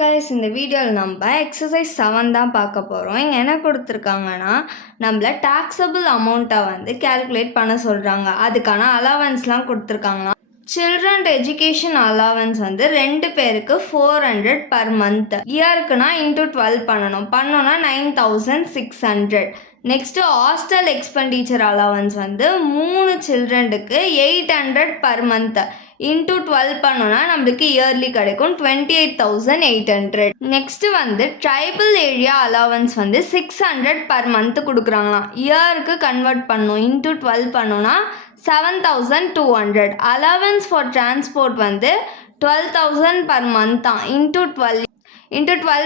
Guys, இந்த வீடியோவில் நம்ம எக்ஸசைஸ் 7 தான் பார்க்க போகிறோம். இங்கே என்ன கொடுத்துருக்காங்கன்னா, நம்மள டாக்ஸபிள் அமௌண்ட்டை வந்து கேல்குலேட் பண்ண சொல்கிறாங்க. அதுக்கான அலவன்ஸ்லாம் கொடுத்துருக்காங்களாம். சில்ட்ரன் எஜுகேஷன் அலவன்ஸ் வந்து 2 பேருக்கு 400 பர் மந்த். இயருக்குனா இன்டூ 12 பண்ணோன்னா 9600. நெக்ஸ்ட்டு ஹாஸ்டல் எக்ஸ்பெண்டிச்சர் அலவன்ஸ் வந்து 3 சில்ட்ரனுக்கு 800 பர் மந்த். இன்டூ 12 பண்ணோன்னா நம்மளுக்கு இயர்லி கிடைக்கும் 28,800. நெக்ஸ்ட்டு வந்து ட்ரைபல் ஏரியா அலவன்ஸ் வந்து 600 பர் மந்த் கொடுக்குறாங்களாம். இயருக்கு கன்வெர்ட் பண்ணணும். இன்டூ 12 பண்ணோன்னா 7,200. அலவன்ஸ் ஃபார் டிரான்ஸ்போர்ட் வந்து 12,000 பர் மந்த் தான். இன்டூ 12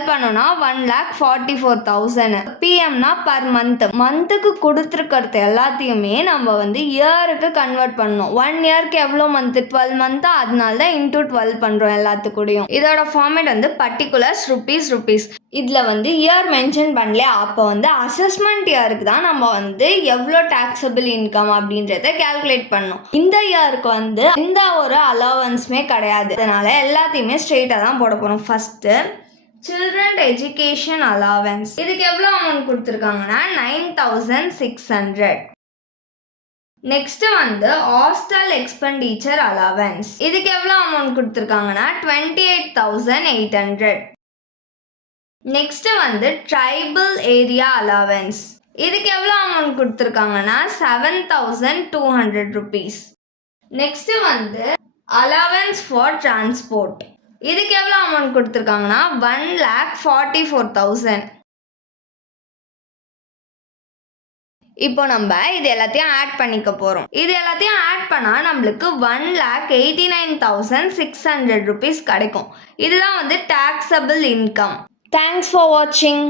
பண்ணோன்னா 1,44,000. பிஎம்னா பர் மந்த்துக்கு கொடுத்துருக்கிறது எல்லாத்தையுமே நம்ம வந்து இயருக்கு கன்வெர்ட் பண்ணணும். 1 இயருக்கு எவ்வளோ மந்த்து? 12 மந்த்தா? அதனால தான் இன்டூ 12 பண்ணுறோம் எல்லாத்துக்கூடையும். இதோட ஃபார்மேட் வந்து பர்டிகுலர்ஸ் ருபீஸ். இதில் வந்து இயர் மென்ஷன் பண்ணலையா, அப்போ வந்து அசஸ்மெண்ட் இயருக்கு தான் நம்ம வந்து எவ்வளோ டாக்ஸபிள் இன்கம் அப்படின்றத கேல்குலேட் பண்ணணும். இந்த இயருக்கு வந்து எந்த ஒரு அலவன்ஸுமே கிடையாது. அதனால எல்லாத்தையுமே ஸ்ட்ரெயிட்டாக தான் போட போகிறோம். First children education allowance. இதுக்கு எவ்வளோ அமௌண்ட் கொடுத்துருக்காங்கன்னா 9,600. நெக்ஸ்ட்டு வந்து ஹாஸ்டல் எக்ஸ்பெண்டிச்சர் அலவன்ஸ். இதுக்கு எவ்வளோ அமௌண்ட் கொடுத்துருக்காங்கன்னா 28,800. நெக்ஸ்ட்டு வந்து ட்ரைபல் ஏரியா அலவன்ஸ். இதுக்கு எவ்வளோ அமௌண்ட் கொடுத்துருக்காங்கன்னா 7,200 rupees. நெக்ஸ்ட்டு வந்து அலவன்ஸ் ஃபார் டிரான்ஸ்போர்ட். இதுக்கு எவ்வளோ அமௌண்ட் கொடுத்துருக்காங்கன்னா 1,44,000. இப்போ நம்ம இது எல்லாத்தையும் ஆட் பண்ணிக்க போகிறோம். இது எல்லாத்தையும் ஆட் பண்ணால் நம்மளுக்கு 1,89,600 rupees கிடைக்கும். இதுதான் வந்து டாக்ஸபிள் இன்கம். தேங்க்ஸ் ஃபார் வாட்சிங்.